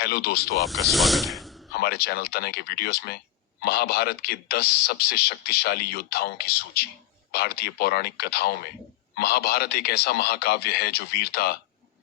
Hello दोस्तों, आपका स्वागत है हमारे चैनल तने के वीडियोस में। महाभारत के 10 सबसे शक्तिशाली योद्धाओं की सूची। भारतीय पौराणिक कथाओं में महाभारत एक ऐसा महाकाव्य है जो वीरता,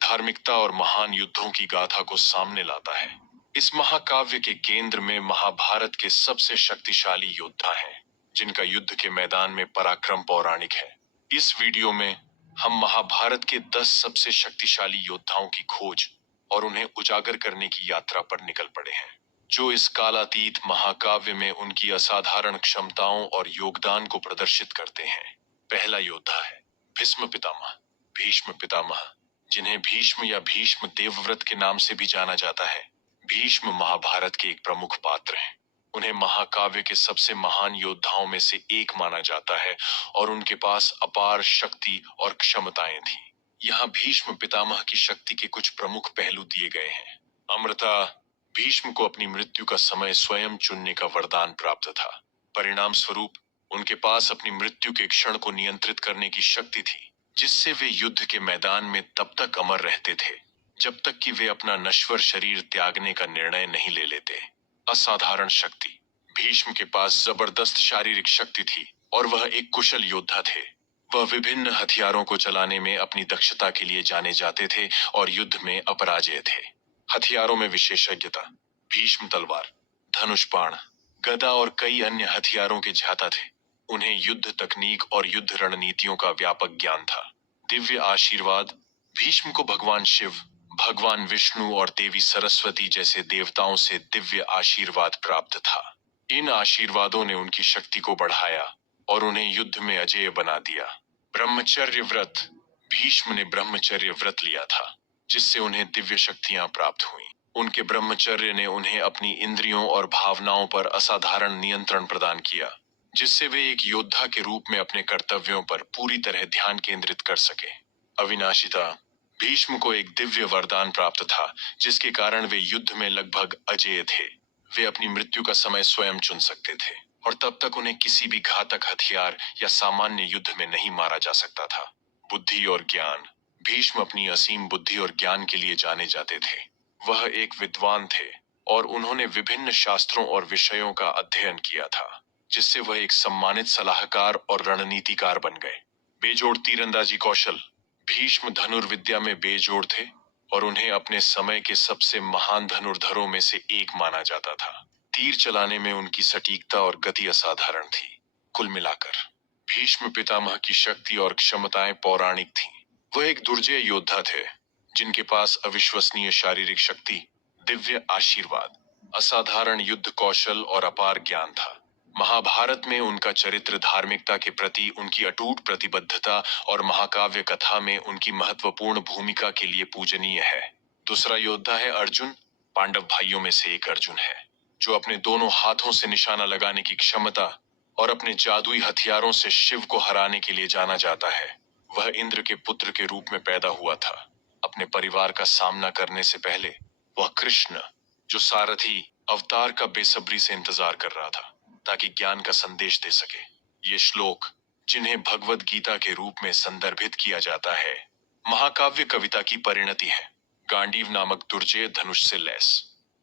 धार्मिकता और महान युद्धों की गाथा को सामने लाता है। इस महाकाव्य के केंद्र में महाभारत के सबसे शक्तिशाली योद्धा हैं, जिनका युद्ध के मैदान में पराक्रम पौराणिक है। इस वीडियो में हम महाभारत के 10 सबसे शक्तिशाली योद्धाओं की खोज और उन्हें उजागर करने की यात्रा पर निकल पड़े हैं, जो इस कालातीत महाकाव्य में उनकी असाधारण क्षमताओं और योगदान को प्रदर्शित करते हैं। पहला योद्धा है भीष्म पितामह। भीष्म पितामह, जिन्हें भीष्म या भीष्म देवव्रत के नाम से भी जाना जाता है, भीष्म महाभारत के एक प्रमुख पात्र हैं। उन्हें महाकाव्य के सबसे महान योद्धाओं में से एक माना जाता है और उनके पास अपार शक्ति और क्षमताएं थी। यहाँ भीष्म पितामह की शक्ति के कुछ प्रमुख पहलू दिए गए हैं। अमृता, भीष्म को अपनी मृत्यु का समय स्वयं चुनने का वरदान प्राप्त था। परिणाम स्वरूप उनके पास अपनी मृत्यु के क्षण को नियंत्रित करने की शक्ति थी, जिससे वे युद्ध के मैदान में तब तक अमर रहते थे जब तक कि वे अपना नश्वर शरीर त्यागने का निर्णय नहीं ले लेते। असाधारण शक्ति। भीष्म के पास जबरदस्त शारीरिक शक्ति थी और वह एक कुशल योद्धा थे। वह विभिन्न हथियारों को चलाने में अपनी दक्षता के लिए जाने जाते थे और युद्ध में अपराजेय थे। हथियारों में विशेषज्ञता। भीष्म तलवार, धनुष बाण, गदा और कई अन्य हथियारों के ज्ञाता थे। उन्हें युद्ध तकनीक और युद्ध रणनीतियों का व्यापक ज्ञान था। दिव्य आशीर्वाद। भीष्म को भगवान शिव, भगवान विष्णु और देवी सरस्वती जैसे देवताओं से दिव्य आशीर्वाद प्राप्त था। इन आशीर्वादों ने उनकी शक्ति को बढ़ाया और उन्हें युद्ध में अजेय बना दिया। ब्रह्मचर्य व्रत। भीष्म ने ब्रह्मचर्य व्रत लिया था, जिससे उन्हें दिव्य शक्तियां प्राप्त हुईं। उनके ब्रह्मचर्य ने उन्हें अपनी इंद्रियों और भावनाओं पर असाधारण नियंत्रण प्रदान किया, जिससे वे एक योद्धा के रूप में अपने कर्तव्यों पर पूरी तरह ध्यान केंद्रित कर सके। अविनाशिता। भीष्म को एक दिव्य वरदान प्राप्त था, जिसके कारण वे युद्ध में लगभग अजेय थे। वे अपनी मृत्यु का समय स्वयं चुन सकते थे और तब तक उन्हें किसी भी घातक हथियार या सामान्य युद्ध में नहीं मारा जा सकता था। बुद्धि और ज्ञान। भीष्म अपनी असीम बुद्धि और ज्ञान के लिए जाने जाते थे। वह एक विद्वान थे और उन्होंने विभिन्न शास्त्रों और विषयों का अध्ययन किया था, जिससे वह एक सम्मानित सलाहकार और रणनीतिकार बन गए। बेजोड़ तीरंदाजी कौशल। भीष्म धनुर्विद्या में बेजोड़ थे और उन्हें अपने समय के सबसे महान धनुर्धरों में से एक माना जाता था। तीर चलाने में उनकी सटीकता और गति असाधारण थी। कुल मिलाकर भीष्म पितामह की शक्ति और क्षमताएं पौराणिक थीं। वह एक दुर्जय योद्धा थे, जिनके पास अविश्वसनीय शारीरिक शक्ति, दिव्य आशीर्वाद, असाधारण युद्ध कौशल और अपार ज्ञान था। महाभारत में उनका चरित्र धार्मिकता के प्रति उनकी अटूट प्रतिबद्धता और महाकाव्य कथा में उनकी महत्वपूर्ण भूमिका के लिए पूजनीय है। दूसरा योद्धा है अर्जुन। पांडव भाइयों में से एक अर्जुन है, जो अपने दोनों हाथों से निशाना लगाने की क्षमता और अपने जादुई हथियारों से शिव को हराने के लिए जाना जाता है। वह इंद्र के पुत्र के रूप में पैदा हुआ था। अपने परिवार का सामना करने से पहले वह कृष्ण, जो सारथी अवतार का बेसब्री से इंतजार कर रहा था ताकि ज्ञान का संदेश दे सके। ये श्लोक, जिन्हें भगवद गीता के रूप में संदर्भित किया जाता है, महाकाव्य कविता की परिणति है। गांडीव नामक दुर्जय धनुष से लैस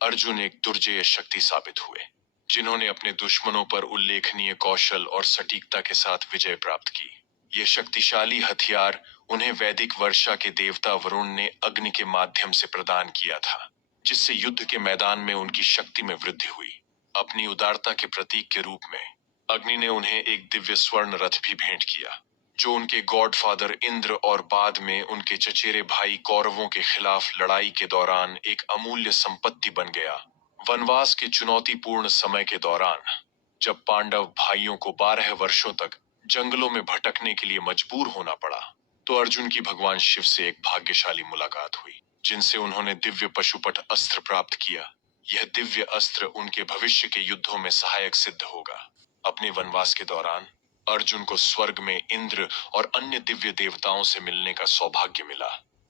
अर्जुन एक दुर्जय शक्ति साबित हुए, जिन्होंने अपने दुश्मनों पर उल्लेखनीय कौशल और सटीकता के साथ विजय प्राप्त की। ये शक्तिशाली हथियार उन्हें वैदिक वर्षा के देवता वरुण ने अग्नि के माध्यम से प्रदान किया था, जिससे युद्ध के मैदान में उनकी शक्ति में वृद्धि हुई। अपनी उदारता के प्रतीक के रूप में अग्नि ने उन्हें एक दिव्य स्वर्ण रथ भी भेंट किया, जो उनके गॉडफादर इंद्र और बाद में उनके चचेरे भाई कौरवों के खिलाफ लड़ाई के दौरान एक अमूल्य संपत्ति बन गया। वनवास के चुनौतीपूर्ण समय के दौरान, जब पांडव भाइयों को 12 वर्षों तक जंगलों में भटकने के लिए मजबूर होना पड़ा, तो अर्जुन की भगवान शिव से एक भाग्यशाली मुलाकात हुई, जिनसे उन्होंने दिव्य पशुपट अस्त्र प्राप्त किया। यह दिव्य अस्त्र उनके भविष्य के युद्धों में सहायक सिद्ध होगा। अपने वनवास के दौरान अर्जुन को स्वर्ग में इंद्र और अन्य दिव्य देवताओं से मिलने का सौभाग्य मिला,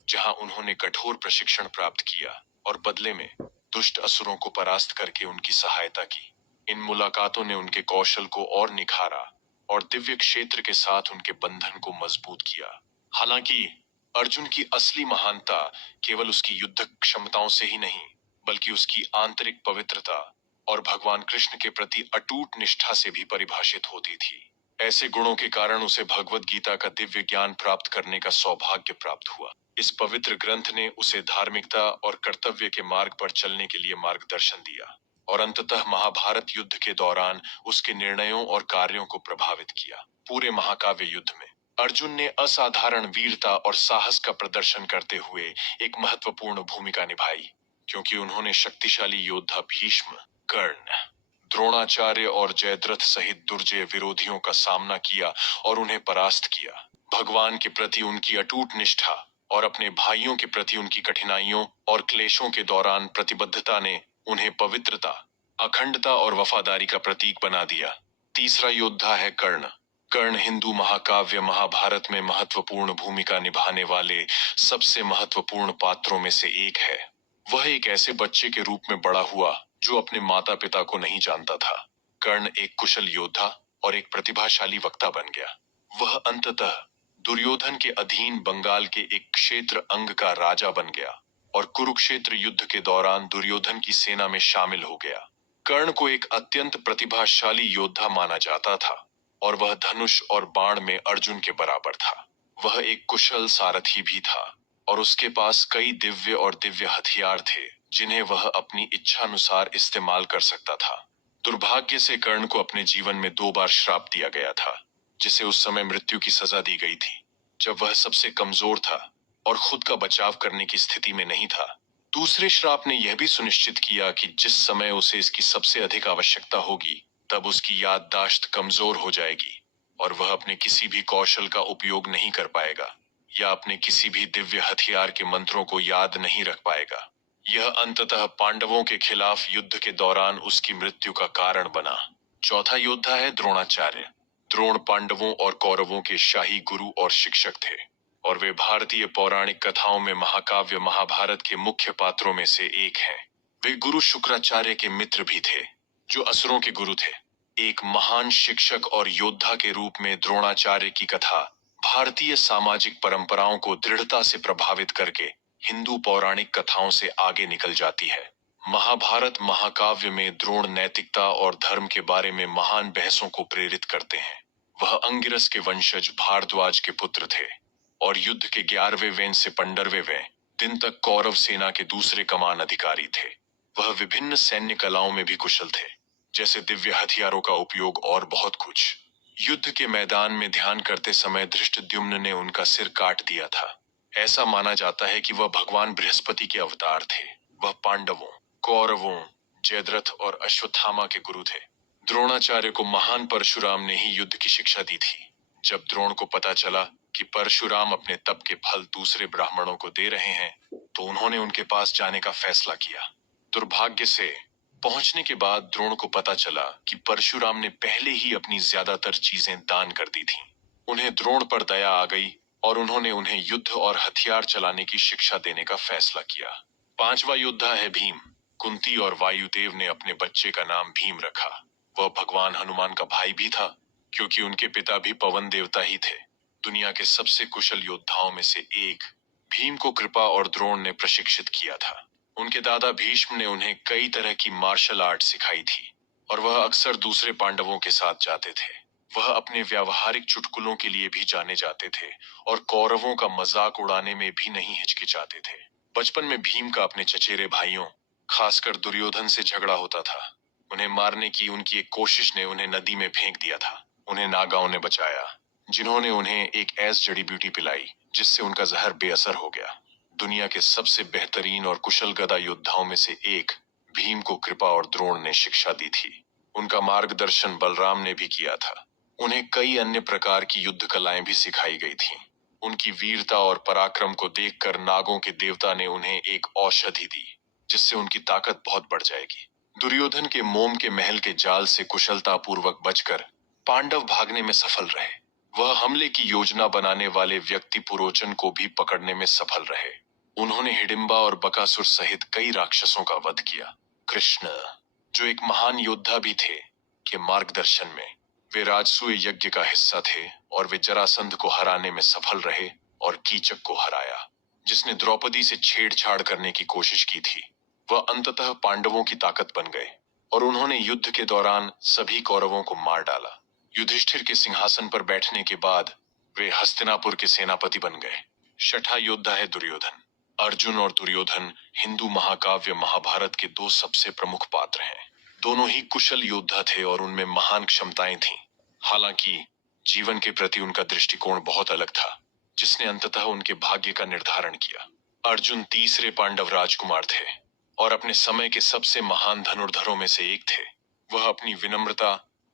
जहां उन्होंने कठोर प्रशिक्षण प्राप्त किया और बदले में दुष्ट असुरों को परास्त करके उनकी सहायता की। इन मुलाकातों ने उनके कौशल को और निखारा और दिव्य क्षेत्र के साथ उनके बंधन को मजबूत किया। हालांकि अर्जुन की असली महानता केवल उसकी युद्ध क्षमताओं से ही नहीं, बल्कि उसकी आंतरिक पवित्रता और भगवान कृष्ण के प्रति अटूट निष्ठा से भी परिभाषित होती थी। ऐसे गुणों के कारण उसे भगवद गीता का दिव्य ज्ञान प्राप्त करने का सौभाग्य प्राप्त हुआ। इस पवित्र ग्रंथ ने उसे धार्मिकता और कर्तव्य के मार्ग पर चलने के लिए मार्गदर्शन दिया और अंततः महाभारत युद्ध के दौरान उसके निर्णयों और कार्यों को प्रभावित किया। पूरे महाकाव्य युद्ध में अर्जुन ने असाधारण वीरता और साहस का प्रदर्शन करते हुए एक महत्वपूर्ण भूमिका निभाई, क्योंकि उन्होंने शक्तिशाली योद्धा भीष्म, कर्ण, द्रोणाचार्य और जयद्रथ सहित दुर्जय विरोधियों का सामना किया और उन्हें परास्त किया। भगवान के प्रति उनकी अटूट निष्ठा और अपने भाइयों के प्रति उनकी कठिनाइयों और क्लेशों के दौरान प्रतिबद्धता ने उन्हें पवित्रता, अखंडता और वफादारी का प्रतीक बना दिया। तीसरा योद्धा है कर्ण। कर्ण हिंदू महाकाव्य महाभारत में महत्वपूर्ण भूमिका निभाने वाले सबसे महत्वपूर्ण पात्रों में से एक है। वह एक ऐसे बच्चे के रूप में बड़ा हुआ जो अपने माता पिता को नहीं जानता था। कर्ण एक कुशल योद्धा और एक प्रतिभाशाली वक्ता बन गया। वह अंततः दुर्योधन के अधीन बंगाल के एक क्षेत्र अंग का राजा बन गया और कुरुक्षेत्र युद्ध के दौरान दुर्योधन की सेना में शामिल हो गया। कर्ण को एक अत्यंत प्रतिभाशाली योद्धा माना जाता था और वह धनुष और बाण में अर्जुन के बराबर था। वह एक कुशल सारथी भी था और उसके पास कई दिव्य और दिव्य हथियार थे जिन्हें वह अपनी इच्छानुसार इस्तेमाल कर सकता था। दुर्भाग्य से कर्ण को अपने जीवन में 2 बार श्राप दिया गया था, जिसे उस समय मृत्यु की सजा दी गई थी, जब वह सबसे कमजोर था और खुद का बचाव करने की स्थिति में नहीं था। दूसरे श्राप ने यह भी सुनिश्चित किया कि जिस समय उसे इसकी सबसे अधिक आवश्यकता होगी, तब उसकी याददाश्त कमजोर हो जाएगी और वह अपने किसी भी कौशल का उपयोग नहीं कर पाएगा या अपने किसी भी दिव्य हथियार के मंत्रों को याद नहीं रख पाएगा। यह अंततः पांडवों के खिलाफ युद्ध के दौरान उसकी मृत्यु का कारण बना। चौथा योद्धा है द्रोणाचार्य। द्रोण पांडवों और कौरवों के शाही गुरु और शिक्षक थे और वे भारतीय पौराणिक कथाओं में महाकाव्य महाभारत के मुख्य पात्रों में से एक हैं। वे गुरु शुक्राचार्य के मित्र भी थे, जो असुरों के गुरु थे। एक महान शिक्षक और योद्धा के रूप में द्रोणाचार्य की कथा भारतीय सामाजिक परंपराओं को दृढ़ता से प्रभावित करके हिंदू पौराणिक कथाओं से आगे निकल जाती है। महाभारत महाकाव्य में द्रोण नैतिकता और धर्म के बारे में महान बहसों को प्रेरित करते हैं। वह अंगिरस के वंशज भारद्वाज के पुत्र थे और युद्ध के 11वें वें से 15वें दिन तक कौरव सेना के दूसरे कमान अधिकारी थे। वह विभिन्न सैन्य कलाओं में भी कुशल थे, जैसे दिव्य हथियारों का उपयोग और बहुत कुछ। युद्ध के मैदान में ध्यान करते समय धृष्टद्युम्न ने उनका सिर काट दिया था। ऐसा माना जाता है कि वह भगवान बृहस्पति के अवतार थे। वह पांडवों, कौरवों, जयद्रथ और अश्वत्थामा के गुरु थे। द्रोणाचार्य को महान परशुराम ने ही युद्ध की शिक्षा दी थी। जब द्रोण को पता चला कि परशुराम अपने तप के फल दूसरे ब्राह्मणों को दे रहे हैं, तो उन्होंने उनके पास जाने का फैसला किया। दुर्भाग्य से पहुंचने के बाद द्रोण को पता चला कि परशुराम ने पहले ही अपनी ज्यादातर चीजें दान कर दी थीं। उन्हें द्रोण पर दया आ गई और उन्होंने उन्हें युद्ध और हथियार चलाने की शिक्षा देने का फैसला किया। पांचवा योद्धा है भीम। कुंती और वायुदेव ने अपने बच्चे का नाम भीम रखा। वह भगवान हनुमान का भाई भी था, क्योंकि उनके पिता भी पवन देवता ही थे। दुनिया के सबसे कुशल योद्धाओं में से एक भीम को कृपा और द्रोण ने प्रशिक्षित किया था। उनके दादा भीष्म ने उन्हें कई तरह की मार्शल आर्ट सिखाई थी और वह अक्सर दूसरे पांडवों के साथ जाते थे। वह अपने व्यावहारिक चुटकुलों के लिए भी जाने जाते थे और कौरवों का मजाक उड़ाने में भी नहीं हिचकिचाते थे। बचपन में भीम का अपने चचेरे भाइयों, खासकर दुर्योधन से झगड़ा होता था। उन्हें मारने की उनकी एक कोशिश ने उन्हें नदी में फेंक दिया था। उन्हें नागाओं ने बचाया, जिन्होंने उन्हें एक ऐसी जड़ी बूटी पिलाई जिससे उनका जहर बेअसर हो गया। दुनिया के सबसे बेहतरीन और कुशल गदा योद्धाओं में से एक भीम को कृपा और द्रोण ने शिक्षा दी थी। उनका मार्गदर्शन बलराम ने भी किया था। उन्हें कई अन्य प्रकार की युद्ध कलाएं भी सिखाई गई थीं। उनकी वीरता और पराक्रम को देखकर नागों के देवता ने उन्हें एक औषधि दी, जिससे उनकी ताकत बहुत बढ़ जाएगी। दुर्योधन के मोम के महल के जाल से कुशलता पूर्वक बचकर पांडव भागने में सफल रहे। वह हमले की योजना बनाने वाले व्यक्ति पुरोचन को भी पकड़ने में सफल रहे। उन्होंने हिडिंबा और बकासुर सहित कई राक्षसों का वध किया। कृष्ण, जो एक महान योद्धा भी थे, के मार्गदर्शन में वे राजसूय यज्ञ का हिस्सा थे और वे जरासंध को हराने में सफल रहे और कीचक को हराया, जिसने द्रौपदी से छेड़छाड़ करने की कोशिश की थी। वह अंततः पांडवों की ताकत बन गए और उन्होंने युद्ध के दौरान सभी कौरवों को मार डाला। युधिष्ठिर के सिंहासन पर बैठने के बाद वे हस्तिनापुर के सेनापति बन गए। छठा योद्धा है दुर्योधन। अर्जुन और दुर्योधन हिंदू महाकाव्य महाभारत के दो सबसे प्रमुख पात्र हैं। दोनों ही कुशल योद्धा थे और उनमें महान क्षमताएं थीं। हालांकि जीवन के प्रति उनका दृष्टिकोण बहुत अलग था, जिसने अंततः उनके भाग्य का निर्धारण किया। अर्जुन तीसरे पांडव राजकुमार थे और अपने समय के सबसे महान धनुर्धरों में से एक थे। वह अपनी विनम्रता,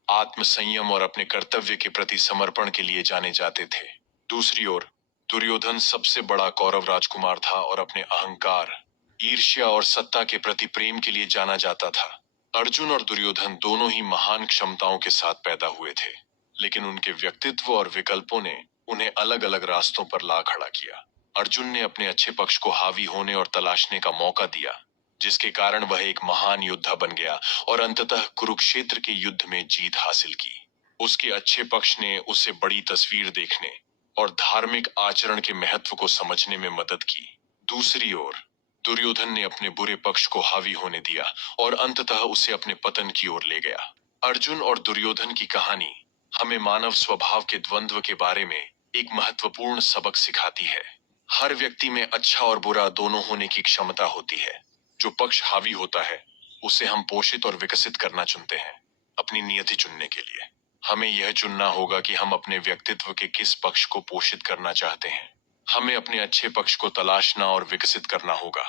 आत्मसंयम और अपने कर्तव्य के प्रति समर्पण के लिए जाने जाते थे। दूसरी ओर दुर्योधन सबसे बड़ा कौरव राजकुमार था और अपने अहंकार, ईर्ष्या और सत्ता के प्रति प्रेम के लिए जाना जाता था। अर्जुन और दुर्योधन दोनों ही महान क्षमताओं के साथ पैदा हुए थे, लेकिन उनके व्यक्तित्व और विकल्पों ने उन्हें अलग अलग रास्तों पर ला खड़ा किया। अर्जुन ने अपने अच्छे पक्ष को हावी होने और तलाशने का मौका दिया, जिसके कारण वह एक महान योद्धा बन गया और अंततः कुरुक्षेत्र के युद्ध में जीत हासिल की। उसके अच्छे पक्ष ने उसे बड़ी तस्वीर देखने और धार्मिक आचरण के महत्व को समझने में मदद की। दूसरी ओर दुर्योधन ने अपने बुरे पक्ष को हावी होने दिया और अंततः उसे अपने पतन की ओर ले गया। अर्जुन और दुर्योधन की कहानी हमें मानव स्वभाव के द्वंद्व के बारे में एक महत्वपूर्ण सबक सिखाती है। हर व्यक्ति में अच्छा और बुरा दोनों होने की क्षमता होती है। जो पक्ष हावी होता है उसे हम पोषित और विकसित करना चुनते हैं। अपनी नियति चुनने के लिए हमें यह चुनना होगा कि हम अपने व्यक्तित्व के किस पक्ष को पोषित करना चाहते हैं। हमें अपने अच्छे पक्ष को तलाशना और विकसित करना होगा,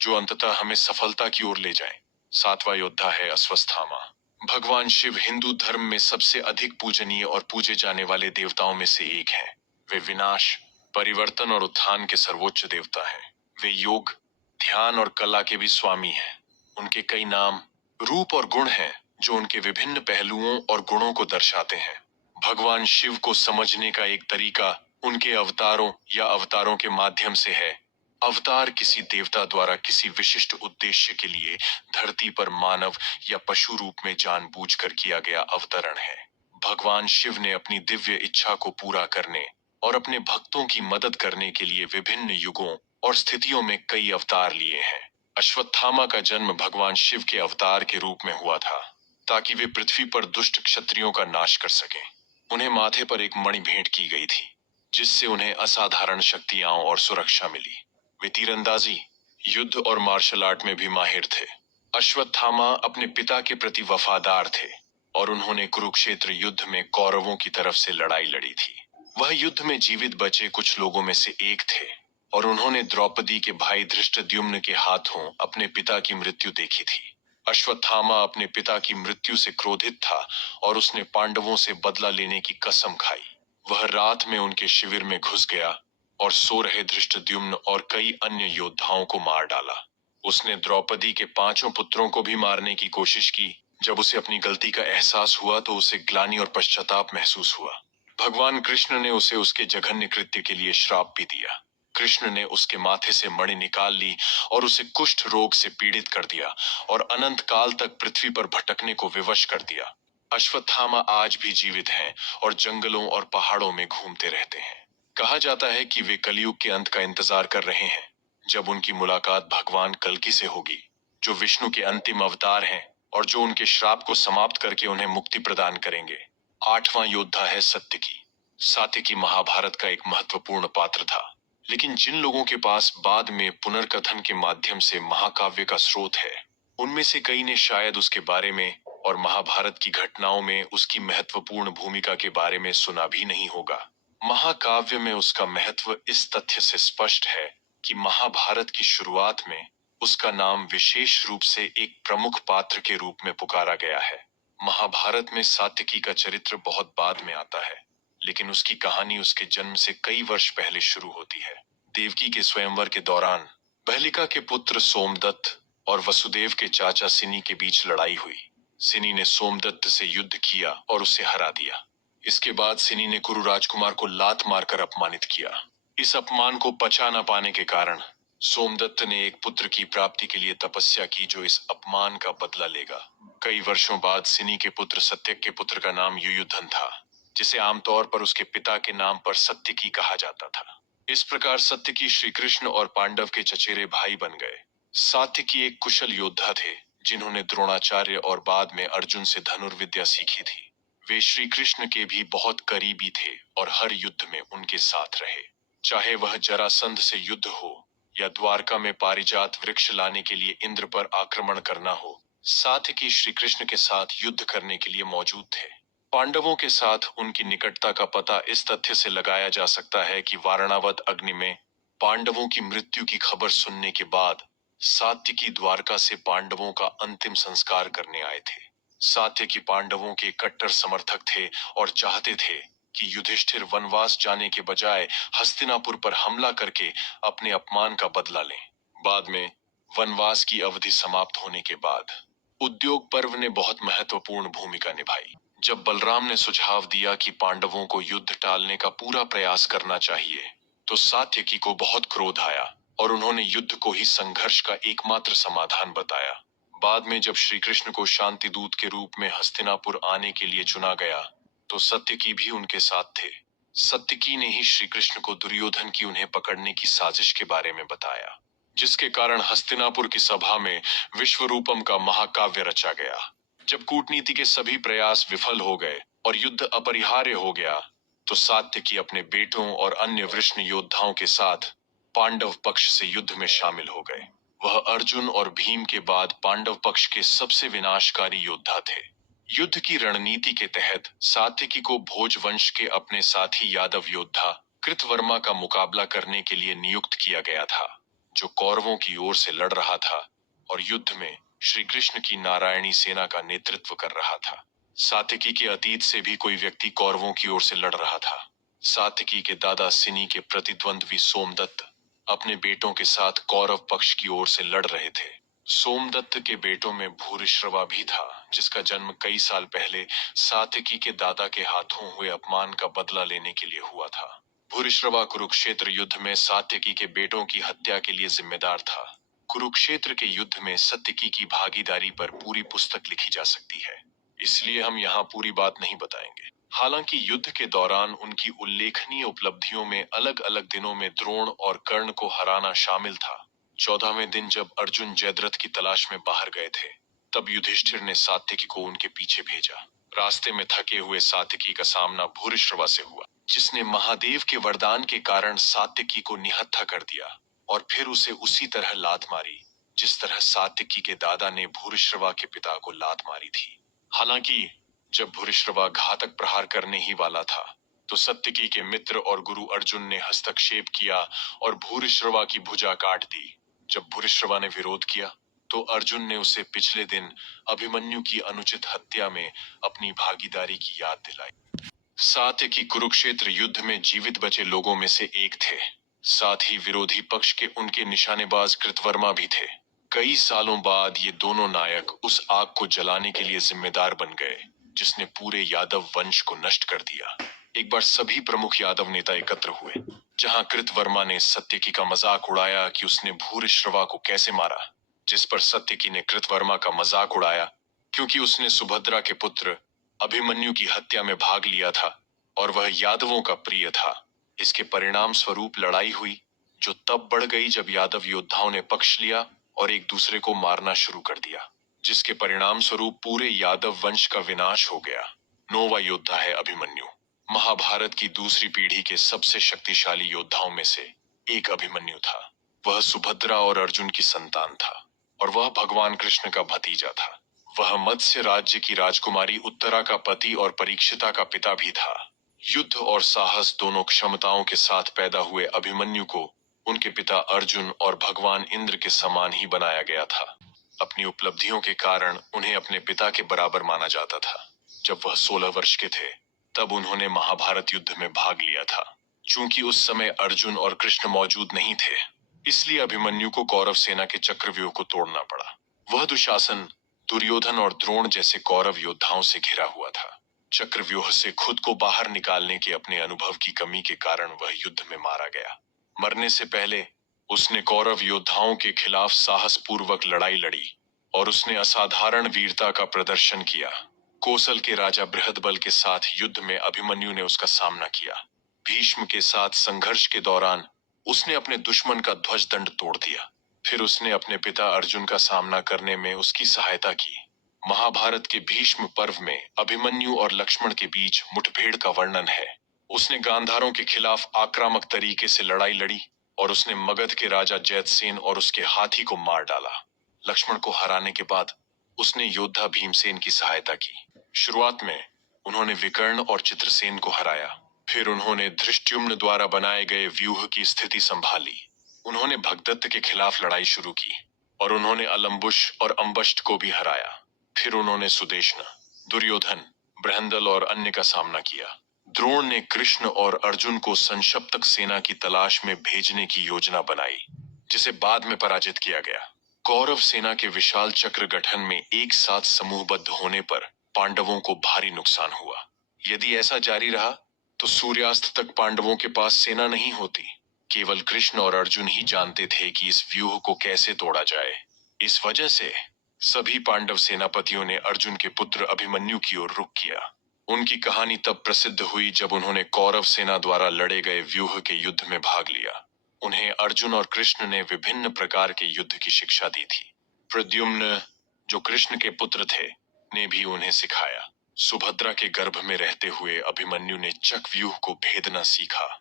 जो अंततः हमें सफलता की ओर ले जाए। सातवां योद्धा है अश्वत्थामा। भगवान शिव हिंदू धर्म में सबसे अधिक पूजनीय और पूजे जाने वाले देवताओं में से एक हैं। वे विनाश, परिवर्तन और उत्थान के सर्वोच्च देवता हैं। वे योग, ध्यान और कला के भी स्वामी हैं। उनके कई नाम, रूप और गुण हैं जो उनके विभिन्न पहलुओं और गुणों को दर्शाते हैं। भगवान शिव को समझने का एक तरीका उनके अवतारों या अवतारों के माध्यम से है। अवतार किसी देवता द्वारा किसी विशिष्ट उद्देश्य के लिए धरती पर मानव या पशु रूप में जानबूझकर किया गया अवतरण है। भगवान शिव ने अपनी दिव्य इच्छा को पूरा करने और अपने भक्तों की मदद करने के लिए विभिन्न युगों और स्थितियों में कई अवतार लिए हैं। अश्वत्थामा का जन्म भगवान शिव के अवतार के रूप में हुआ था, ताकि वे पृथ्वी पर दुष्ट क्षत्रियों का नाश कर सकें। उन्हें माथे पर एक मणि भेंट की गई थी, जिससे उन्हें असाधारण शक्तियां और सुरक्षा मिली। वे तीरंदाजी, युद्ध और मार्शल आर्ट में भी माहिर थे। अश्वत्थामा अपने पिता के प्रति वफादार थे और उन्होंने कुरुक्षेत्र युद्ध में कौरवों की तरफ से लड़ाई लड़ी थी। वह युद्ध में जीवित बचे कुछ लोगों में से एक थे और उन्होंने द्रौपदी के भाई धृष्टद्युम्न के हाथों अपने पिता की मृत्यु देखी थी। अश्वत्थामा अपने पिता की मृत्यु से क्रोधित था और उसने पांडवों से बदला लेने की कसम खाई। वह रात में उनके शिविर में घुस गया और सो रहे धृष्टद्युम्न और कई अन्य योद्धाओं को मार डाला। उसने द्रौपदी के 5 पुत्रों को भी मारने की कोशिश की। जब उसे अपनी गलती का एहसास हुआ तो उसे ग्लानि और पश्चाताप महसूस हुआ। भगवान कृष्ण ने उसे उसके जघन्य कृत्य के लिए श्राप भी दिया। कृष्ण ने उसके माथे से मणि निकाल ली और उसे कुष्ठ रोग से पीड़ित कर दिया और अनंत काल तक पृथ्वी पर भटकने को विवश कर दिया। अश्वत्थामा आज भी जीवित हैं और जंगलों और पहाड़ों में घूमते रहते हैं। कहा जाता है कि वे कलयुग के अंत का इंतजार कर रहे हैं, जब उनकी मुलाकात भगवान कल्कि से होगी, जो विष्णु के अंतिम अवतार हैं और जो उनके श्राप को समाप्त करके उन्हें मुक्ति प्रदान करेंगे। आठवां योद्धा है सात्यकी। सात्यकी महाभारत का एक महत्वपूर्ण पात्र था, लेकिन जिन लोगों के पास बाद में पुनर्कथन के माध्यम से महाकाव्य का स्रोत है, उनमें से कई ने शायद उसके बारे में और महाभारत की घटनाओं में उसकी महत्वपूर्ण भूमिका के बारे में सुना भी नहीं होगा। महाकाव्य में उसका महत्व इस तथ्य से स्पष्ट है कि महाभारत की शुरुआत में उसका नाम विशेष रूप से एक प्रमुख पात्र के रूप में पुकारा गया है। महाभारत में सात्यकी का चरित्र बहुत बाद में आता है, लेकिन उसकी कहानी उसके जन्म से कई वर्ष पहले शुरू होती है। देवकी के स्वयंवर के दौरान बहलिका के पुत्र सोमदत्त और वसुदेव के चाचा सिनी के बीच लड़ाई हुई। सिनी ने सोमदत्त से युद्ध किया और उसे हरा दिया। इसके बाद सिनी ने कुरु राजकुमार को लात मारकर अपमानित किया। इस अपमान को पचा न पाने के कारण सोमदत्त ने एक पुत्र की प्राप्ति के लिए तपस्या की, जो इस अपमान का बदला लेगा। कई वर्षों बाद सिनी के पुत्र सत्यक के पुत्र का नाम युयुधन था, जिसे आमतौर पर उसके पिता के नाम पर सत्यकी कहा जाता था। इस प्रकार सत्यकी श्री कृष्ण और पांडव के चचेरे भाई बन गए। सात्यकी एक कुशल योद्धा थे जिन्होंने द्रोणाचार्य और बाद में अर्जुन से धनुर्विद्या सीखी थी। वे श्री कृष्ण के भी बहुत करीबी थे और हर युद्ध में उनके साथ रहे। चाहे वह जरासंध से युद्ध हो या द्वारका में पारिजात वृक्ष लाने के लिए इंद्र पर आक्रमण करना हो, सात्यकी श्री कृष्ण के साथ युद्ध करने के लिए मौजूद थे। पांडवों के साथ उनकी निकटता का पता इस तथ्य से लगाया जा सकता है कि वारणावत अग्नि में पांडवों की मृत्यु की खबर सुनने के बाद सात्यकी द्वारका से पांडवों का अंतिम संस्कार करने आए थे। सात्यकी पांडवों के कट्टर समर्थक थे और चाहते थे कि युधिष्ठिर वनवास जाने के बजाय हस्तिनापुर पर हमला करके अपने अपमान का बदला लें। बाद में वनवास की अवधि समाप्त होने के बाद उद्योग पर्व ने बहुत महत्वपूर्ण भूमिका निभाई। जब बलराम ने सुझाव दिया कि पांडवों को युद्ध टालने का पूरा प्रयास करना चाहिए, तो सात्यकी को बहुत क्रोध आया और उन्होंने युद्ध को ही संघर्ष का एकमात्र समाधान बताया। बाद में जब श्री कृष्ण को शांति दूत के रूप में हस्तिनापुर आने के लिए चुना गया, तो सत्यकी भी उनके साथ थे। सत्यकी ने ही श्री कृष्ण को दुर्योधन की उन्हें पकड़ने की साजिश के बारे में बताया, जिसके कारण हस्तिनापुर की सभा में विश्वरूपम का महाकाव्य रचा गया। जब कूटनीति के सभी प्रयास विफल हो गए और युद्ध अपरिहार्य हो गया, तो सात्यकी अपने बेटों और अन्य वृष्ण योद्धाओं के साथ पांडव पक्ष से युद्ध में शामिल हो गए। वह अर्जुन और भीम के बाद पांडव पक्ष के सबसे विनाशकारी योद्धा थे। युद्ध की रणनीति के तहत सात्यकी को भोज वंश के अपने साथी यादव योद्धा कृतवर्मा का मुकाबला करने के लिए नियुक्त किया गया था, जो कौरवों की ओर से लड़ रहा था और युद्ध में श्री कृष्ण की नारायणी सेना का नेतृत्व कर रहा था। सात्यकी के अतीत से भी कोई व्यक्ति कौरवों की ओर से लड़ रहा था। सात्यकी के दादा सिनी के प्रतिद्वंद्वी सोमदत्त अपने बेटों के साथ कौरव पक्ष की ओर से लड़ रहे थे। सोमदत्त के बेटों में भूरिश्रवा भी था, जिसका जन्म कई साल पहले सात्यकी के दादा के हाथों हुए अपमान का बदला लेने के लिए हुआ था। भूरिश्रवा कुरुक्षेत्र युद्ध में सात्यकी के बेटों की हत्या के लिए जिम्मेदार था। कुरुक्षेत्र के युद्ध में सत्यकी की भागीदारी पर पूरी पुस्तक लिखी जा सकती है, इसलिए हम यहाँ पूरी बात नहीं बताएंगे। हालांकि युद्ध के दौरान उनकी उल्लेखनीय उपलब्धियों में अलग अलग दिनों में द्रोण और कर्ण को हराना शामिल था। 14वें दिन जब अर्जुन जयद्रथ की तलाश में बाहर गए थे, तब युधिष्ठिर ने सात्यकी को उनके पीछे भेजा। रास्ते में थके हुए सात्यकी का सामना भूरिश्रवा से हुआ, जिसने महादेव के वरदान के कारण सात्यकी को निहत्था कर दिया और फिर उसे उसी तरह लात मारी जिस तरह सात्यकी के दादा ने भूरिश्रवा के पिता को लात मारी थी। हालांकि जब भूरिश्रवा घातक प्रहार करने ही वाला था, तो सत्यकी के मित्र और गुरु अर्जुन ने हस्तक्षेप किया और भूरिश्रवा की भुजा काट दी। जब भूरिश्रवा ने विरोध किया, तो अर्जुन ने उसे पिछले दिन अभिमन्यु की अनुचित हत्या में अपनी भागीदारी की याद दिलाई। सात्यकी कुरुक्षेत्र युद्ध में जीवित बचे लोगों में से एक थे। साथ ही विरोधी पक्ष के उनके निशानेबाज कृतवर्मा भी थे। कई सालों बाद ये दोनों नायक उस आग को जलाने के लिए जिम्मेदार बन गए जिसने पूरे यादव वंश को नष्ट कर दिया। एक बार सभी प्रमुख यादव नेता एकत्र हुए, जहां कृतवर्मा ने सत्यकी का मजाक उड़ाया कि उसने भूरिश्रवा को कैसे मारा, जिस पर सत्यकी ने कृतवर्मा का मजाक उड़ाया क्योंकि उसने सुभद्रा के पुत्र अभिमन्यु की हत्या में भाग लिया था और वह यादवों का प्रिय था। इसके परिणाम स्वरूप लड़ाई हुई, जो तब बढ़ गई जब यादव योद्धाओं ने पक्ष लिया और एक दूसरे को मारना शुरू कर दिया, जिसके परिणाम स्वरूप पूरे यादव वंश का विनाश हो गया। नौवां योद्धा है अभिमन्यु। महाभारत की दूसरी पीढ़ी के सबसे शक्तिशाली योद्धाओं में से एक अभिमन्यु था। वह सुभद्रा और अर्जुन की संतान था और वह भगवान कृष्ण का भतीजा था। वह मत्स्य राज्य की राजकुमारी उत्तरा का पति और परीक्षिता का पिता भी था। युद्ध और साहस दोनों क्षमताओं के साथ पैदा हुए अभिमन्यु को उनके पिता अर्जुन और भगवान इंद्र के समान ही बनाया गया था। अपनी उपलब्धियों के कारण उन्हें अपने पिता के बराबर माना जाता था। जब वह 16 वर्ष के थे, तब उन्होंने महाभारत युद्ध में भाग लिया था। चूंकि उस समय अर्जुन और कृष्ण मौजूद नहीं थे, इसलिए अभिमन्यु को कौरव सेना के चक्रव्यूह को तोड़ना पड़ा। वह दुशासन, दुर्योधन और द्रोण जैसे कौरव योद्धाओं से घिरा हुआ था। चक्रव्यूह से खुद को बाहर निकालने के अपने अनुभव की कमी के कारण वह युद्ध में मारा गया। मरने से पहले उसने कौरव योद्धाओं के खिलाफ साहस पूर्वक लड़ाई लड़ी और उसने असाधारण वीरता का प्रदर्शन किया। कोसल के राजा बृहदबल के साथ युद्ध में अभिमन्यु ने उसका सामना किया। भीष्म के साथ संघर्ष के दौरान उसने अपने दुश्मन का ध्वजदंड तोड़ दिया। फिर उसने अपने पिता अर्जुन का सामना करने में उसकी सहायता की। महाभारत के भीष्म पर्व में अभिमन्यु और लक्ष्मण के बीच मुठभेड़ का वर्णन है। उसने गांधारों के खिलाफ आक्रामक तरीके से लड़ाई लड़ी और उसने मगध के राजा जैतसेन और उसके हाथी को मार डाला। लक्ष्मण को हराने के बाद उसने योद्धा भीमसेन की सहायता की। शुरुआत में उन्होंने विकर्ण और चित्रसेन को हराया। फिर उन्होंने धृष्टद्युम्न द्वारा बनाए गए व्यूह की स्थिति संभाली। उन्होंने भगदत्त के खिलाफ लड़ाई शुरू की और उन्होंने अलम्बुश और अम्बष्ट को भी हराया। फिर उन्होंने सुदेशना, दुर्योधन, बृहंदल और अन्य का सामना किया। द्रोण ने कृष्ण और अर्जुन को संशप्तक सेना की तलाश में भेजने की योजना बनाई, जिसे बाद में पराजित किया गया। कौरव सेना के विशाल चक्र गठन में एक साथ समूहबद्ध होने पर पांडवों को भारी नुकसान हुआ। यदि ऐसा जारी रहा तो सूर्यास्त तक पांडवों के पास सेना नहीं होती। केवल कृष्ण और अर्जुन ही जानते थे कि इस व्यूह को कैसे तोड़ा जाए। इस वजह से सभी पांडव सेनापतियों ने अर्जुन के पुत्र अभिमन्यु की ओर रुख किया। उनकी कहानी तब प्रसिद्ध हुई जब उन्होंने कौरव सेना द्वारा लड़े गए व्यूह के युद्ध में भाग लिया। उन्हें अर्जुन और कृष्ण ने विभिन्न प्रकार के युद्ध की शिक्षा दी थी। प्रद्युम्न, जो कृष्ण के पुत्र थे, ने भी उन्हें सिखाया। सुभद्रा के गर्भ में रहते हुए अभिमन्यु ने चक्रव्यूह को भेदना सीखा।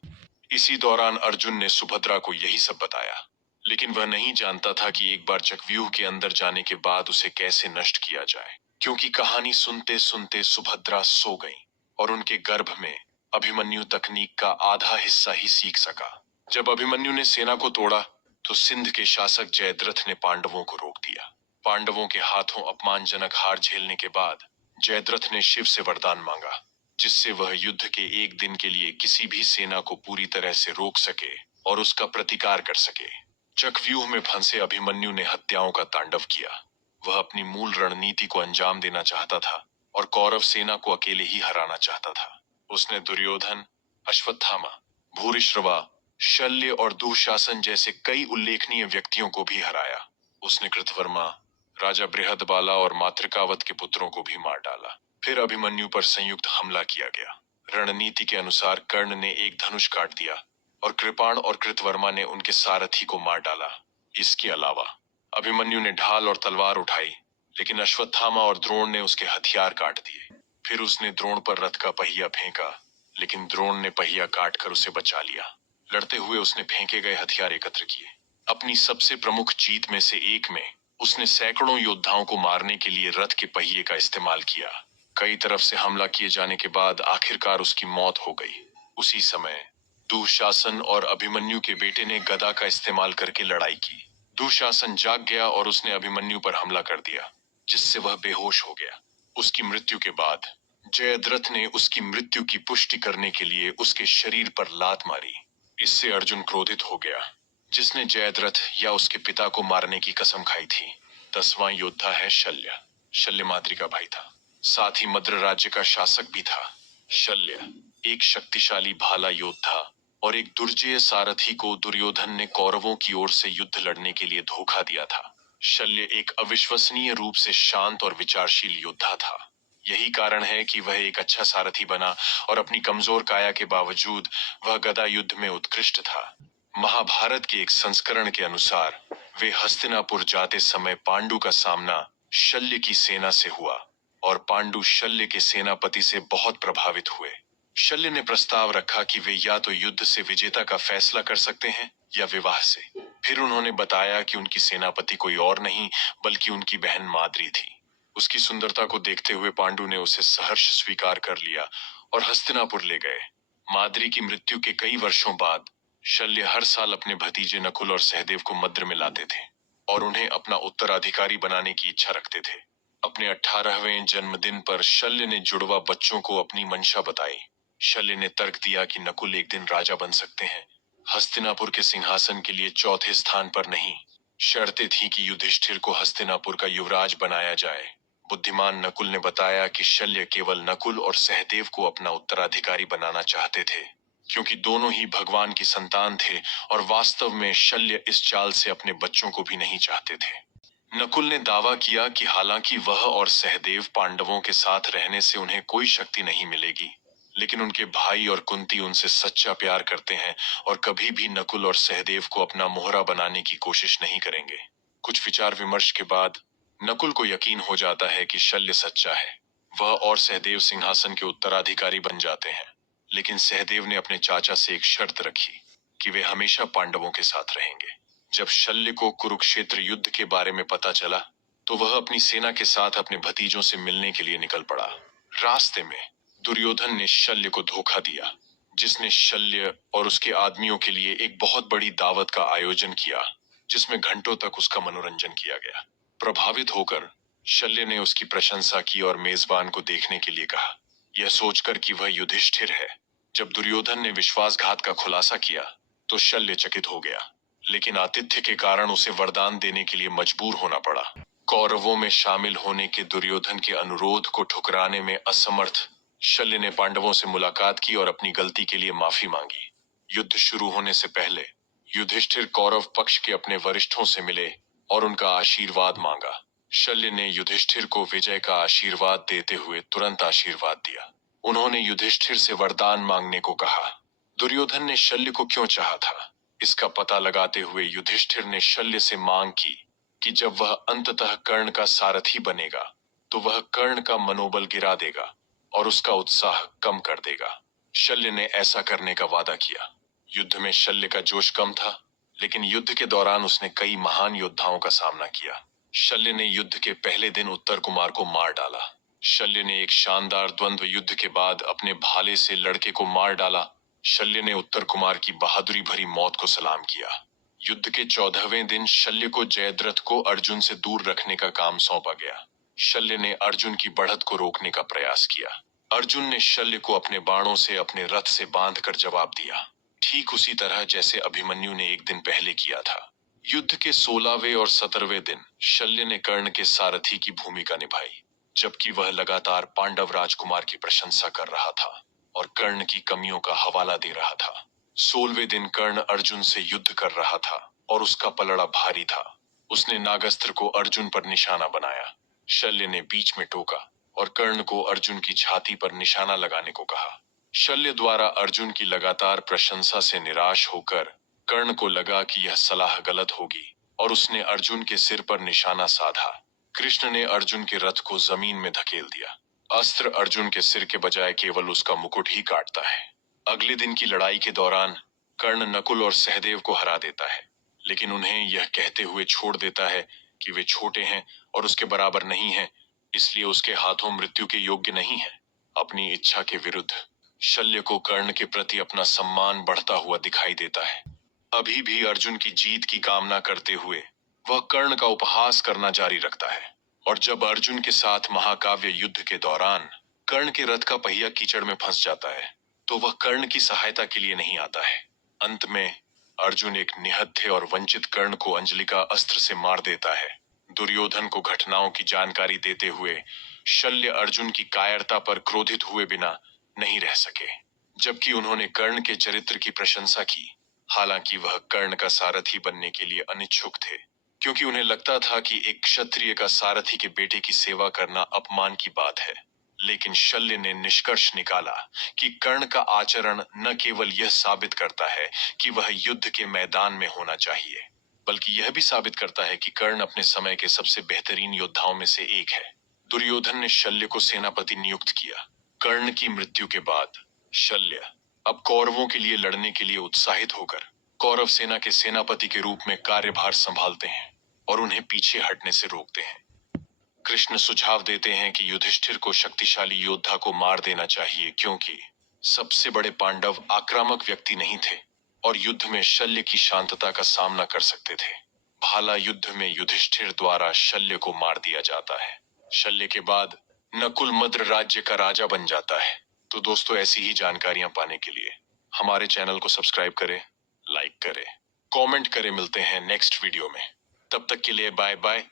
इसी दौरान अर्जुन ने सुभद्रा को यही सब बताया, लेकिन वह नहीं जानता था कि एक बार चक्रव्यूह के अंदर जाने के बाद उसे कैसे नष्ट किया जाए। क्योंकि कहानी सुनते सुनते सुभद्रा सो गई और उनके गर्भ में अभिमन्यु तकनीक का आधा हिस्सा ही सीख सका। जब अभिमन्यु ने सेना को तोड़ा तो सिंध के शासक जयद्रथ ने पांडवों को रोक दिया। पांडवों के हाथों अपमानजनक हार झेलने के बाद जयद्रथ ने शिव से वरदान मांगा, जिससे वह युद्ध के एक दिन के लिए किसी भी सेना को पूरी तरह से रोक सके और उसका प्रतिकार कर सके। चक्रव्यूह में फंसे अभिमन्यु ने हत्याओं का तांडव किया। वह अपनी मूल रणनीति को अंजाम देना चाहता था और कौरव सेना को अकेले ही हराना चाहता था। उसने दुर्योधन, अश्वत्थामा, भूरिश्रवा, शल्य और दुःशासन जैसे कई उल्लेखनीय व्यक्तियों को भी हराया। उसने कृतवर्मा, राजा बृहदबाला और मातृकावत के पुत्रों को भी मार डाला। फिर अभिमन्यु पर संयुक्त हमला किया गया। रणनीति के अनुसार कर्ण ने एक धनुष काट दिया और कृपाण और कृतवर्मा ने उनके सारथी को मार डाला। इसके अलावा अभिमन्यु ने ढाल और तलवार उठाई, लेकिन अश्वत्थामा और द्रोण ने उसके हथियार काट दिए। फिर उसने द्रोण पर रथ का पहिया फेंका, लेकिन द्रोण ने पहिया काटकर उसे बचा लिया। लड़ते हुए उसने फेंके गए हथियार एकत्र किए। अपनी सबसे प्रमुख जीत में से एक में उसने सैकड़ों योद्धाओं को मारने के लिए रथ के पहिए का इस्तेमाल किया। कई तरफ से हमला किए जाने के बाद आखिरकार उसकी मौत हो गई। उसी समय दुःशासन और अभिमन्यु के बेटे ने गदा का इस्तेमाल करके लड़ाई की। दुःशासन जाग गया और उसने अभिमन्यु पर हमला कर दिया, जिससे वह बेहोश हो गया। उसकी मृत्यु के बाद जयद्रथ ने उसकी मृत्यु की पुष्टि करने के लिए उसके शरीर पर लात मारी। इससे अर्जुन क्रोधित हो गया, जिसने जयद्रथ या उसके पिता को मारने की कसम खाई थी। 10वां योद्धा है शल्य। शल्य माद्री का भाई था, साथ ही मद्र राज्य का शासक भी था। शल्य एक शक्तिशाली भाला योद्धा और एक दुर्जेय सारथी को दुर्योधन ने कौरवों की ओर से युद्ध लड़ने के लिए धोखा दिया था। शल्य एक अविश्वसनीय रूप से शांत और विचारशील योद्धा था। यही कारण है कि वह एक अच्छा सारथी बना और अपनी कमजोर काया के बावजूद वह गदा युद्ध में उत्कृष्ट था। महाभारत के एक संस्करण के अनुसार वे हस्तिनापुर जाते समय पांडु का सामना शल्य की सेना से हुआ और पांडु शल्य के सेनापति से बहुत प्रभावित हुए। शल्य ने प्रस्ताव रखा कि वे या तो युद्ध से विजेता का फैसला कर सकते हैं या विवाह से। फिर उन्होंने बताया कि उनकी सेनापति कोई और नहीं बल्कि उनकी बहन माद्री थी। उसकी सुंदरता को देखते हुए पांडु ने उसे सहर्ष स्वीकार कर लिया और हस्तिनापुर ले गए। माद्री की मृत्यु के कई वर्षों बाद शल्य हर साल अपने भतीजे नकुल और सहदेव को मद्र में लाते थे और उन्हें अपना उत्तराधिकारी बनाने की इच्छा रखते थे। अपने 18वें जन्मदिन पर शल्य ने जुड़वा बच्चों को अपनी मंशा बताई। शल्य ने तर्क दिया कि नकुल एक दिन राजा बन सकते हैं, हस्तिनापुर के सिंहासन के लिए चौथे स्थान पर नहीं। शर्तें थी कि युधिष्ठिर को हस्तिनापुर का युवराज बनाया जाए। बुद्धिमान नकुल ने बताया कि शल्य केवल नकुल और सहदेव को अपना उत्तराधिकारी बनाना चाहते थे, क्योंकि दोनों ही भगवान की संतान थे और वास्तव में शल्य इस चाल से अपने बच्चों को भी नहीं चाहते थे। नकुल ने दावा किया कि हालांकि वह और सहदेव पांडवों के साथ रहने से उन्हें कोई शक्ति नहीं मिलेगी, लेकिन उनके भाई और कुंती उनसे सच्चा प्यार करते हैं और कभी भी नकुल और सहदेव को अपना मोहरा बनाने की कोशिश नहीं करेंगे। कुछ विचार विमर्श के बाद नकुल को यकीन हो जाता है कि शल्य सच्चा है। वह और सहदेव सिंहासन के उत्तराधिकारी बन जाते हैं, लेकिन सहदेव ने अपने चाचा से एक शर्त रखी कि वे हमेशा पांडवों के साथ रहेंगे। जब शल्य को कुरुक्षेत्र युद्ध के बारे में पता चला तो वह अपनी सेना के साथ अपने भतीजों से मिलने के लिए निकल पड़ा। रास्ते में दुर्योधन ने शल्य को धोखा दिया, जिसने शल्य और उसके आदमियों के लिए एक बहुत बड़ी दावत का आयोजन किया, जिसमें घंटों तक उसका मनोरंजन किया गया। प्रभावित होकर शल्य ने उसकी प्रशंसा की और मेजबान को देखने के लिए कहा, यह सोचकर कि वह युधिष्ठिर है। जब दुर्योधन ने विश्वासघात का खुलासा किया तो शल्य चकित हो गया, लेकिन आतिथ्य के कारण उसे वरदान देने के लिए मजबूर होना पड़ा। कौरवों में शामिल होने के दुर्योधन के अनुरोध को ठुकराने में असमर्थ शल्य ने पांडवों से मुलाकात की और अपनी गलती के लिए माफी मांगी। युद्ध शुरू होने से पहले युधिष्ठिर कौरव पक्ष के अपने वरिष्ठों से मिले और उनका आशीर्वाद मांगा। शल्य ने युधिष्ठिर को विजय का आशीर्वाद देते हुए तुरंत आशीर्वाद दिया। उन्होंने युधिष्ठिर से वरदान मांगने को कहा। दुर्योधन ने शल्य को क्यों चाहा था, इसका पता लगाते हुए युधिष्ठिर ने शल्य से मांग की कि जब वह अंततः कर्ण का सारथी बनेगा तो वह कर्ण का मनोबल गिरा देगा और उसका उत्साह कम कर देगा। शल्य ने ऐसा करने का वादा किया। युद्ध में शल्य का जोश कम था, लेकिन युद्ध के दौरान उसने कई महान योद्धाओं का सामना किया। शल्य ने युद्ध के पहले दिन उत्तर कुमार को मार डाला। शल्य ने एक शानदार द्वंद्व युद्ध के बाद अपने भाले से लड़के को मार डाला। शल्य ने उत्तर कुमार की बहादुरी भरी मौत को सलाम किया। युद्ध के 14वें दिन शल्य को जयद्रथ को अर्जुन से दूर रखने का काम सौंपा गया। शल्य ने अर्जुन की बढ़त को रोकने का प्रयास किया। अर्जुन ने शल्य को अपने बाणों से अपने रथ से बांधकर जवाब दिया, ठीक उसी तरह जैसे अभिमन्यु ने एक दिन पहले किया था। युद्ध के 16वें और 17वें दिन शल्य ने कर्ण के सारथी की भूमिका निभाई, जबकि वह लगातार पांडव राजकुमार की प्रशंसा कर रहा था और कर्ण की कमियों का हवाला दे रहा था। 16वें दिन कर्ण अर्जुन से युद्ध कर रहा था और उसका पलड़ा भारी था। उसने नागस्त्र को अर्जुन पर निशाना बनाया। शल्य ने बीच में टोका और कर्ण को अर्जुन की छाती पर निशाना लगाने को कहा। शल्य द्वारा अर्जुन की लगातार प्रशंसा से निराश होकर कर्ण को लगा कि यह सलाह गलत होगी और उसने अर्जुन के सिर पर निशाना साधा। कृष्ण ने अर्जुन के रथ को जमीन में धकेल दिया। अस्त्र अर्जुन के सिर के बजाय केवल उसका मुकुट ही काटता है। अगले दिन की लड़ाई के दौरान कर्ण नकुल और सहदेव को हरा देता है, लेकिन उन्हें यह कहते हुए छोड़ देता है कि वे छोटे हैं और उसके बराबर नहीं हैं, इसलिए उसके हाथों मृत्यु के योग्य नहीं है। अपनी इच्छा के विरुद्ध शल्य को कर्ण के प्रति अपना सम्मान बढ़ता हुआ दिखाई देता है। अभी भी अर्जुन की जीत की कामना करते हुए वह कर्ण का उपहास करना जारी रखता है, और जब अर्जुन के साथ महाकाव्य युद्ध के दौरान कर्ण के रथ का पहिया कीचड़ में फंस जाता है तो वह कर्ण की सहायता के लिए नहीं आता है। अंत में अर्जुन एक निहत्थे और वंचित कर्ण को अंजलिका अस्त्र से मार देता है। दुर्योधन को घटनाओं की जानकारी देते हुए शल्य अर्जुन की कायरता पर क्रोधित हुए बिना नहीं रह सके, जबकि उन्होंने कर्ण के चरित्र की प्रशंसा की। हालांकि वह कर्ण का सारथी बनने के लिए अनिच्छुक थे, क्योंकि उन्हें लगता था कि एक क्षत्रिय का सारथी के बेटे की सेवा करना अपमान की बात है। लेकिन शल्य ने निष्कर्ष निकाला कि कर्ण का आचरण न केवल यह साबित करता है कि वह युद्ध के मैदान में होना चाहिए, बल्कि यह भी साबित करता है कि कर्ण अपने समय के सबसे बेहतरीन योद्धाओं में से एक है। दुर्योधन ने शल्य को सेनापति नियुक्त किया। कर्ण की मृत्यु के बाद शल्य अब कौरवों के लिए लड़ने के लिए उत्साहित होकर कौरव सेना के सेनापति के रूप में कार्यभार संभालते हैं और उन्हें पीछे हटने से रोकते हैं। कृष्ण सुझाव देते हैं कि युधिष्ठिर को शक्तिशाली योद्धा को मार देना चाहिए, क्योंकि सबसे बड़े पांडव आक्रामक व्यक्ति नहीं थे और युद्ध में शल्य की शांतता का सामना कर सकते थे। भाला युद्ध में युधिष्ठिर द्वारा शल्य को मार दिया जाता है। शल्य के बाद नकुल मद्र राज्य का राजा बन जाता है। तो दोस्तों, ऐसी ही जानकारियां पाने के लिए हमारे चैनल को सब्सक्राइब करें, लाइक करें, कमेंट करें। मिलते हैं नेक्स्ट वीडियो में। तब तक के लिए बाय बाय।